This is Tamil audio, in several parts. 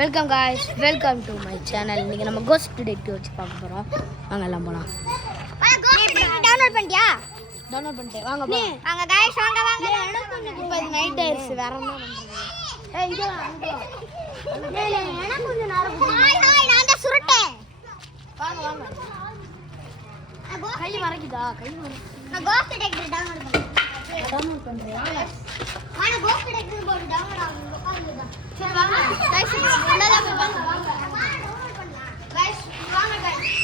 Welcome guys, welcome to my channel. இன்னைக்கு நம்ம கோஸ்ட் டிடெக்டிவ் வச்சு பார்க்க போகிறோம். வாங்க எல்லாம் போகலாம். டவுன்லோட் பண்ணிட்டியா? டவுன்லோட் பண்ணிட்டேன். வாங்க போகலாம். வாங்க गाइस, வாங்க வாங்க. இப்போ இது நைட் ஆயிடுச்சு, வேற என்ன பண்ணுறது? இங்கே எனக்கு கொஞ்சம் நேரம் ஹாய் ஹாய், நான் தான் சுருட்டேன். வாங்க வாங்க. கை மறைக்குதா? நான் கோஸ்ட் டிடெக்டிவ் டவுன்லோட் பண்ணேன். டவுன்லோட் பண்ணுறியா? வாங்க கோஸ்ட் டிடெக்டிவ் போட்டு டவுன்லோட் ஆகுது. உட்காருங்க. சரி வாங்க. गाइस, என்னடா பண்ணுவாங்க? गाइस வாங்க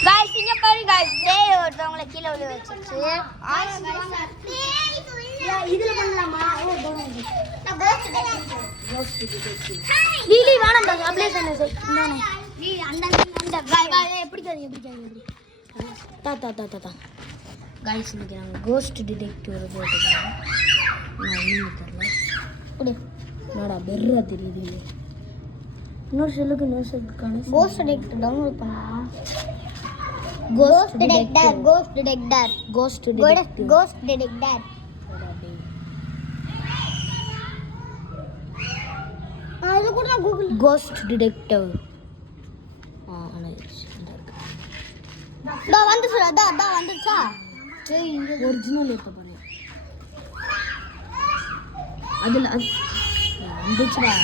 गाइस, இங்க பாருங்க गाइस. டேய் ஒருத்தவங்கள கீழ விழ வச்சிருச்சு. இதுல பண்ணலாமா? நான் கோஸ்ட் டிடெக்டிவ். லீலி வாணம் பாங்க. அப்படியே சொன்னேன் சார். நானே. நீ அந்த காய் எப்படி தா गाइस, இன்னைக்கு நாங்கள் கோஸ்ட் டிடெக்டிவ் போட்டுக்கிறோம். நான் ஒன்றும் தெரியல. அப்படி என்னடா பெர்ரா தெரியுது. இன்னொரு செல்லுக்கு கோஸ்ட் டிடெக்டிவ் டவுன்லோட் பண்ணலாம். கோஸ்ட் டிடெக்டர் அது கூட நான் கூகுள் கோஸ்ட் டிடெக்டிவ் டா வந்துச்சா? டா வந்துச்சா? சரி, இங்க ஒரிஜினல் எடுத்து பாரு. அதுல வந்துச்சுடா.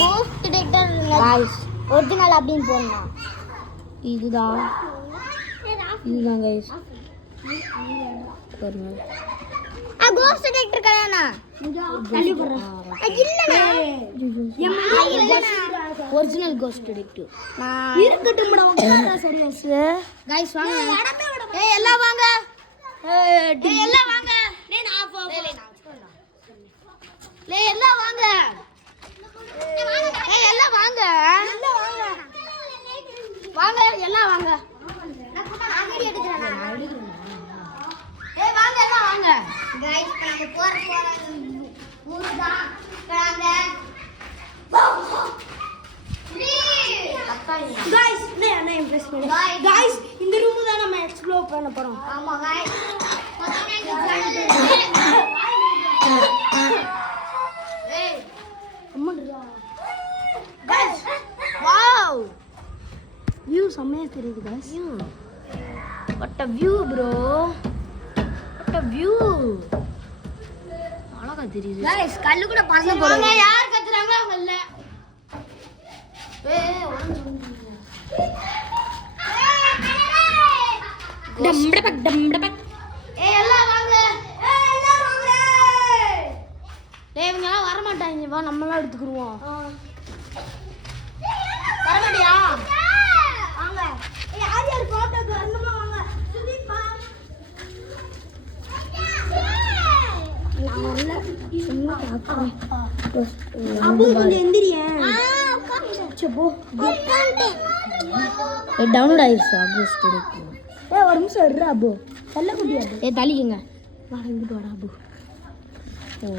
கோஸ்ட் டிடெக்டர் गाइस ஒரிஜினல் அப்படினு போடலாம். இதுதான் गाइस பாருங்க. கோஸ்ட் டிடெக்டர் கல்யாணா தள்ளி போறா. இல்லனா ஒரிஜினல் கோஸ்ட் டிடெக்டிவ் நான் இருக்கட்டும்டா. உட்கார்றா சீரியஸ். गाइस வாங்க. ஏய் எல்லாம் வாங்க. ஏய் எல்லாம் வாங்க. நான் போ. எல்லாம் வாங்க. ஏய் எல்லாம் வாங்க. வாங்க எல்லாம் வாங்க. நான் வீடியோ எடுக்கறேன். ஏய் வாங்க எல்லாம் வாங்க. गाइस நம்ம போற ஊருதான். வாங்க. गाइस நான் இம்ப்ரெஸ் பண்ணேன். गाइस இந்த ரூம் தான் நம்ம எக்ஸ்ப்ளோர் பண்ண போறோம். ஆமா गाइस. ஏய் அம்மாடா. Guys wow. வியூ செம்மையா தெரியுது guys. what a view bro. what a view. அழகா தெரியுது. गाइस கல்லு கூட பறந்து போறாங்க. யார் கத்துறாங்க அவங்க இல்ல. ஏய் டம்டபக். ஏய் எல்லாம் வாங்க. ஏய் எல்லாம் வாங்க. டேய் இவங்க எல்லாம் வர மாட்டாங்க. வா நம்மலாம் எடுத்துக்குருவோம். வர மாட்டியா? வாங்க. ஏய் யார் யார் போட்டோக்கு வரணுமா வாங்க. சுதீப்பா. நான் வரல. சும்மா பாக்குறேன். அபு கொஞ்சம் எந்திரியே. உட்கார்ந்து. போ. உட்கார்ந்து. டவுன்லோட் ஆயிருச்சு கோஸ்ட் டிடெக்டிவ். ஏய் ஒரு நிமிஷம் இரு அபு. கல்ல குட்டி அபு. ஏய் தள்ளிக்கங்க. வா இங்கிட்டு வாடா அபு.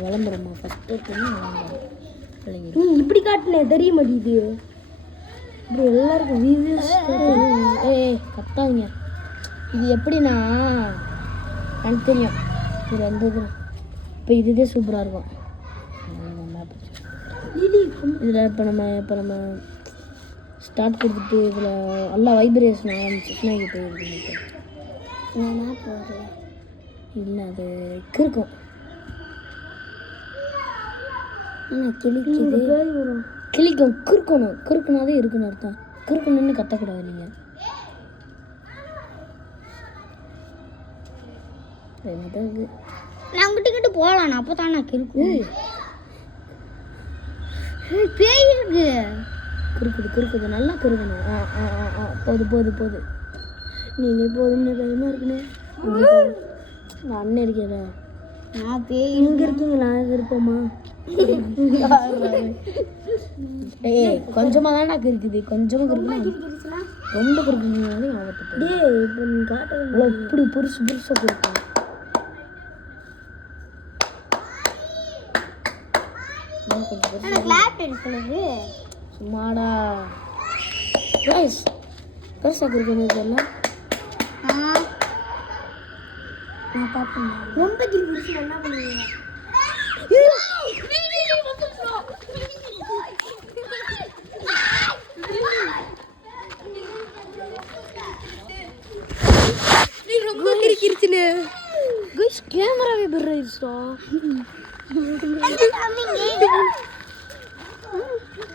விளம்பரமா ஃபர்ஸ்ட் விளம்பரம். நீ இப்படி காட்டுனே தெரிய மாட்டேங்குது. ப்ரோ எல்லாருக்கும் வியூஸ். ஏய் கத்தாதீங்க. இது எப்படின்னா எனக்கு தெரியும். இது வந்தது இப்போ இதுதே சூப்பராக இருக்கும். இதில் இப்போ நம்ம ஸ்டார்ட் கொடுத்துட்டு இதில் நல்லா வைப்ரேஷன் ஆரம்பிச்சுன்னா இங்கே போயிருக்கு. நான் போறேன். இல்லை அது கிறுக்கும். கிளிக்கும். கிறுக்குனாதே இருக்குன்னு அர்த்தம். கிறுக்கணுன்னு கத்தக்கூடாது நீங்கள். நான் கிட்ட போகலாம். அப்போ தான் நான் கிறுக்கு. பேய் இருக்கு. கிறுக்குது நல்லா கிறுக்கணும். போது நீ போதும்னு பயமாக இருக்குன்னு நான் அண்ணன் இருக்கேன். நான் பேய் இங்கே இருக்கீங்க. நான் இருப்போமா? ஏய் கொஞ்சமாக தான்டா கிறுக்குது. கொஞ்சமாக கிறுக்குனா ரொம்ப கிறுக்குங்க. ஆபத்து. இப்போ நீ காட்டுறது இப்படி புதுசாக கொடுப்பேன். எனக்கு லேப்டாப் இருக்குது. சும்மாடா गाइस பெருசாக கிறுக்குன்னு தெரியல. நான் பார்ப்பேன். ரொம்ப கிறுக்கு என்ன பண்ணுவீங்க? ஆயிடுச்சுடா.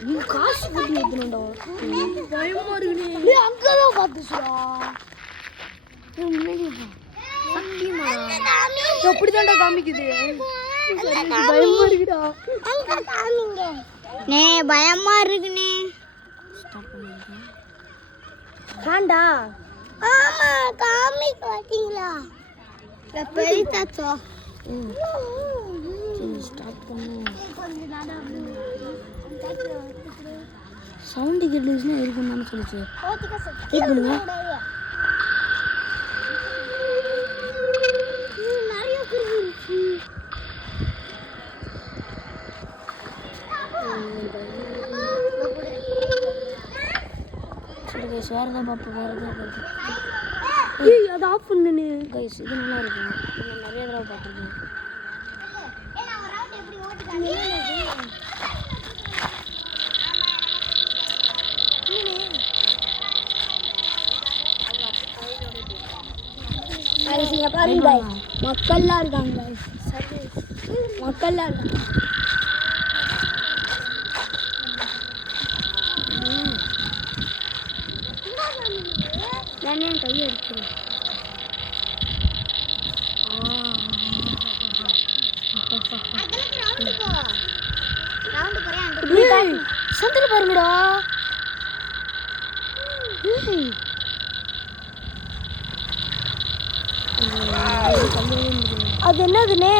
நீ காசு போட்டு ஏத்தணும்டா. பயமா இருக்குனே. அங்கதான் பாத்துச்சுடா. சத்தியமா எப்படிதான்டா காமிக்குது? பயமா இருக்குடா. நே பயமா இருக்குனே. காண்டா. ஆமா காமிக்க மாட்டீங்களா? பெரிதாச்சோ. ஸ்டார்ட் பண்ணு. சவுண்ட் கேட்டுச்சுன்னா இருக்குன்னு சொல்லிச்சு. கீப் பண்ணுங்க. சரி கைஸ், வேறு எதாவது பார்ப்போம். வேறு எதாவது பார்ப்போம். ஏய், அதை ஆஃப் பண்ணுன்னு கைஸ். இது நல்லா இருக்கும். நான் நிறைய தடவை பார்த்துருக்கேன். பாருங்க, மக்கள்லாம் இருக்காங்க. மக்கள்லாம் இருக்காங்க. நான் கையை எடுக்கிறேன். சந்திர பாருங்கடா. அது என்னதுன்னு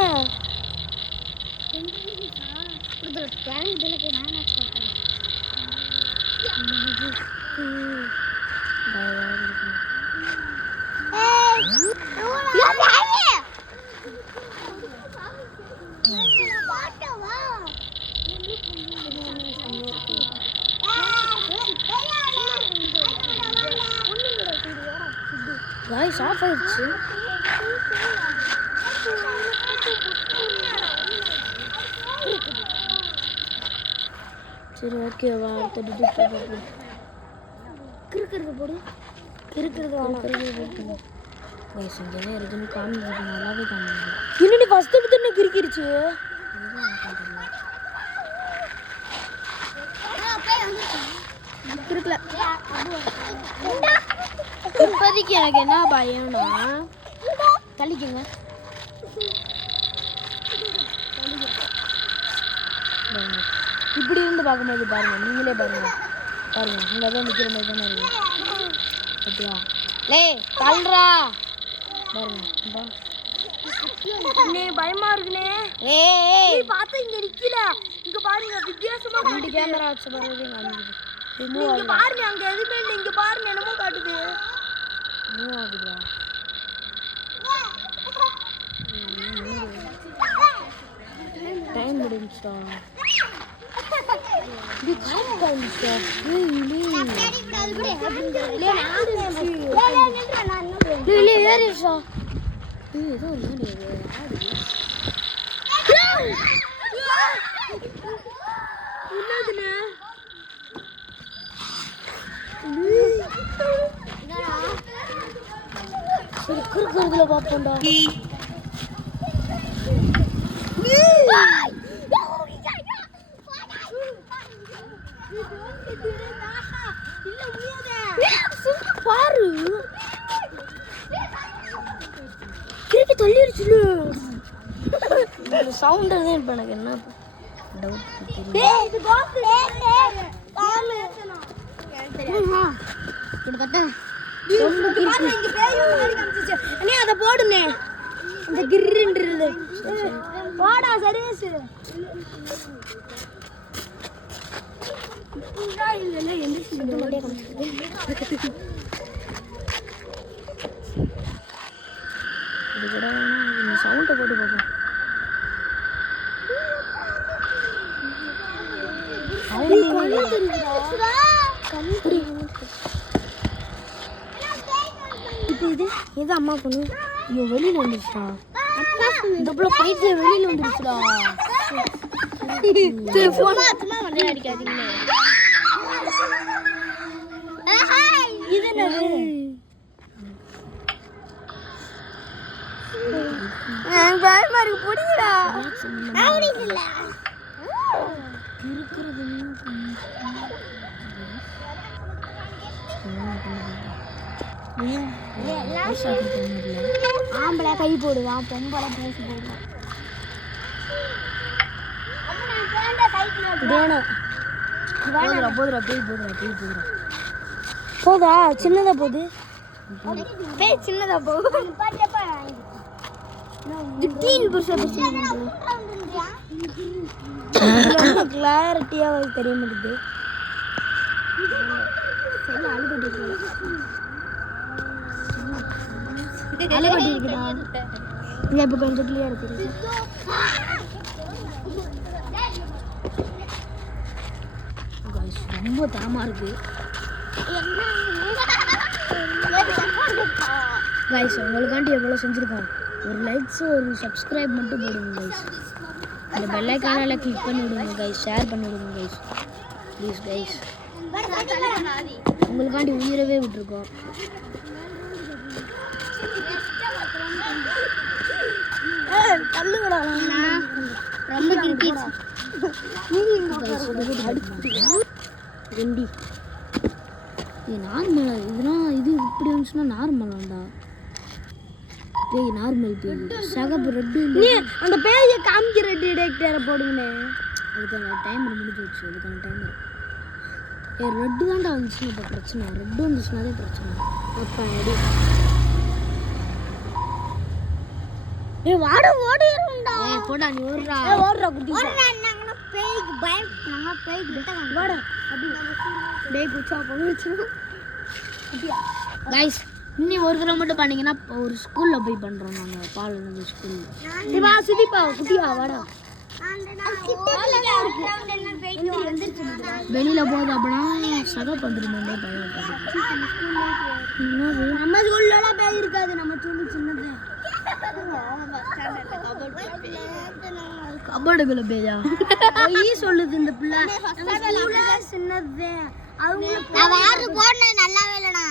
காய்ஸ் ஆஃப் ஆயிடுச்சு. சரி ஓகேவா, அடுத்த டிடிக் பார்ப்போம். கிறுக்கிறது போடு. கிறுக்கிறது வேணாம். கைஸ் இங்கே என்ன இருக்குன்னு காமிக்கிட்டு நல்லாவே காமிக்குது. இன்னும் நீ ஃபஸ்ட்டு எடுத்து கிறுக்கிருச்சு. கிறுக்கல. இப்போதைக்கு எனக்கு என்ன பயம்னா தள்ளிக்குங்க. இப்படி இருந்து பார்க்கும்போது பாருங்க, நீங்களே பாருங்க. பாருங்க, இங்கே தான் நிற்கிற மாதிரி தானே இருக்கு. அப்படியா லே தள்ளுறா பாருங்க. நீ பயமா இருக்குனே. ஏய் பார்த்தா இங்க நிக்கல. இங்க பாருங்க, வித்தியாசமா ரெண்டு கேமரா வச்ச பாருங்க. இங்க பாருங்க, அங்க எதுவுமே இல்லை. இங்க பாருங்க, என்னமோ காட்டுது. மூவ் ஆகுதா? டைம் முடிஞ்சுடா. இது கரெக்ட் ஆயிடுச்சா? ஏறிடுச்சா? ஏதோ என்னதுன்னு சரி குறுக்குறதுல பார்ப்போம்டா. பாரு கிறுக்கி தள்ளிடுச்சு. சவுண்ட் தான் இப்போ எனக்கு என்ன டவுட் அதை போடுனே. இந்த கிர்ன்றது போடா சர்வீஸ் இல்ல. எந்த இது கூட சவுண்டை போட்டு பார்ப்போம். இப்போ இது அம்மா பொண்ணு. ஐயோ வெளியில் வந்துருச்சுடா. இந்த பிள்ளை பைத்திய வெளியில் வந்துருச்சுடா. அடிக்காதீங்க. இது என்னது? பயமா இருக்கு. ஆம்பளை கை போடுவான், பொம்பளை பேசி போடுவான். போதா சின்னதா போகுது, பேய் சின்னதா போகுது. கிளாரிட்டியா தெரிய மாட்டேங்குது. இப்போ கொஞ்சம் கிளியர் இருக்குது. ரொம்ப தரமா இருக்கு கைஸ். உங்களுக்காண்டி எவ்வளோ செஞ்சுருக்கோம். ஒரு லைக்ஸ் ஒரு சப்ஸ்கிரைப் மட்டும் போடுங்க கைஸ். இந்த பெல் ஐகானால கிளிக் பண்ணி விடுங்க கைஸ். ஷேர் பண்ணி விடுங்க கைஸ் ப்ளீஸ் கைஸ். உங்களுக்காண்டி உயிரவே விட்டுருக்கோம். ரொம்ப ரெண்டி இது நார்மலா, இதெல்லாம் இது இப்படி வந்துச்சுன்னா நார்மலாண்டா. பேய் நார்மல் பேய், சகப்பு ரெட்டு. அந்த பேயை காமிக்கிற டிடெக்டரை போடுங்கண்ணே. அதுக்கான டைமர் முடிஞ்சு வச்சு, அதுக்கான டைமர். ரெட்டு தான்டா வந்துச்சுன்னா இப்போ பிரச்சனை. ரெட்டு வந்துச்சுனாலே பிரச்சனை. அப்பா அடி வாட ஓடிடும்டா. போடா நீ ஓடுறா, ஓடுறா குட்டி. பேய்க்கு பயம், நாங்க பேய்க்கு விட்டோம். வாடா அப்படி பேய் குச்சா போச்சு. கைஸ் இன்னும் ஒரு தடவை மட்டும் பண்ணீங்கன்னா ஒரு ஸ்கூலில் போய் பண்ணுறோம் நாங்கள். பால் ஸ்கூலில் வா சுதிப்பா குட்டியா வாடா. வெளியில் போகுது அப்படின்னா சகை பண்ணுறோமே பயம். நம்ம ஸ்கூல்லலாம் பேய் இருக்காது, நம்ம சொல்லி சின்னது கபடுக்குள்ள பேயா சொல்லுது இந்த பிள்ளை. சின்னது நல்லாவே இல்லைண்ணா.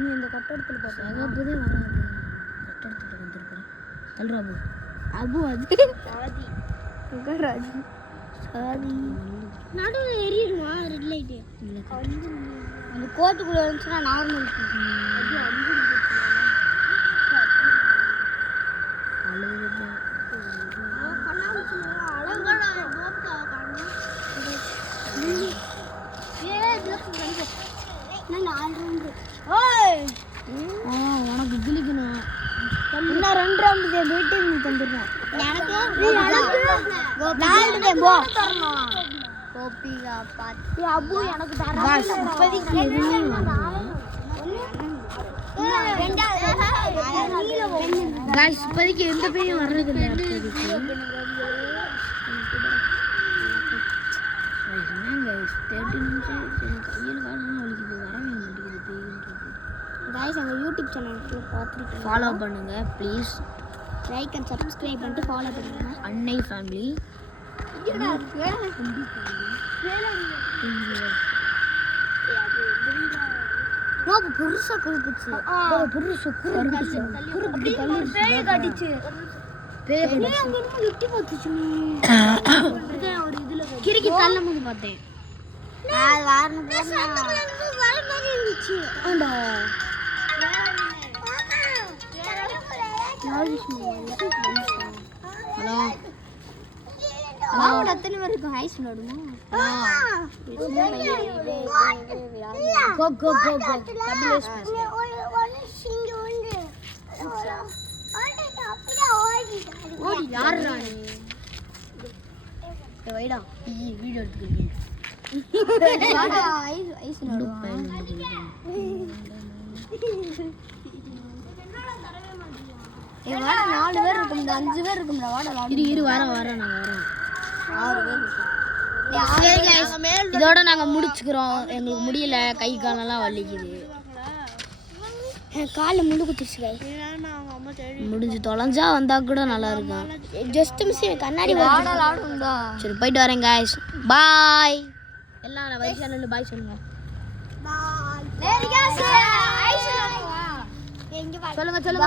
இந்த கட்டடத்தில் பார்த்தா சகப்புதே வராது. கட்டடத்தில் வந்துருக்குறேன் தல்ராபு அபு அது ராஜி சாதி நடுவில் எரியுமா ரெட் லைட்டு. அந்த கோட்டுக்குள்ள இருந்துச்சுன்னா நார்மல். உனக்கு கிளிக்கணும். இன்னும் 2 ரவுண்டு போயிட்டு நீ தந்துடுறேன் எனக்கு. அப்பு எனக்கு இப்போதைக்கு எதுவுமே காய்ஸ் இப்போதைக்கு எந்த பேயும் வர்றது இல்லை. गाइस எங்க யூடியூப் சேனலுக்கு பார்த்துட்டு ஃபாலோ பண்ணுங்க ப்ளீஸ். லைக் அண்ட் சப்ஸ்கிரைப் பண்ணிட்டு ஃபாலோ பண்ணுங்க. அன்னை ஃபேமிலி நோ புருஷ குறுக்குச்சு. புருஷ குறுக்குச்சு. குறுக்கு கல்லு பேய் காட்டிச்சு. பேய் காட்டிச்சு. அங்க இருந்து எட்டி பார்த்துச்சு. ஒரு இதுல கிறுக்கி தள்ளம்போது பார்த்தேன். அது வாரணும் போனா சத்தத்துல இருந்து வர மாதிரி இருந்துச்சு. ஆண்டா ஹலோ வாவோட அத்தனை பேர் இருக்கு. ஹாய் சொல்லணுமா? கோ கோ கோ கோ டபிள்யூஎஸ் ஒரு சிங்க உண்டு. ஓடி யாரா நீ? வைடா வீடியோ எடுத்துக்கங்க. வாடா ஐஸ் நடுவா. ஏ வாடா 4 பேர் இருக்கும், 5 பேர் இருக்கும்டா. வாடா இரு வரேன் நாங்க வரோம். 6 பேர் இருக்கு. சரி गाइस இதோட நாங்க முடிச்சுக்கிறோம். எங்களுக்கு முடியல, கை காலெல்லாம் வலிக்குது. கால்ல முள்ளு குத்திச்சு गाइस. முடிஞ்சு தொலைஞ்சா வந்தா கூட நல்லா இருக்கும். ஜஸ்ட் மிஸ் கண்ணாடி வாடா. சரி போயிட்டு வரேன் गाइस. பாய். எல்லாம் நான் வைஸ் சேனல்ல பாய் சொல்லுங்க. பாய். லேடி गाइस ஐஸ் சொல்லுங்க. சொல்லுங்க.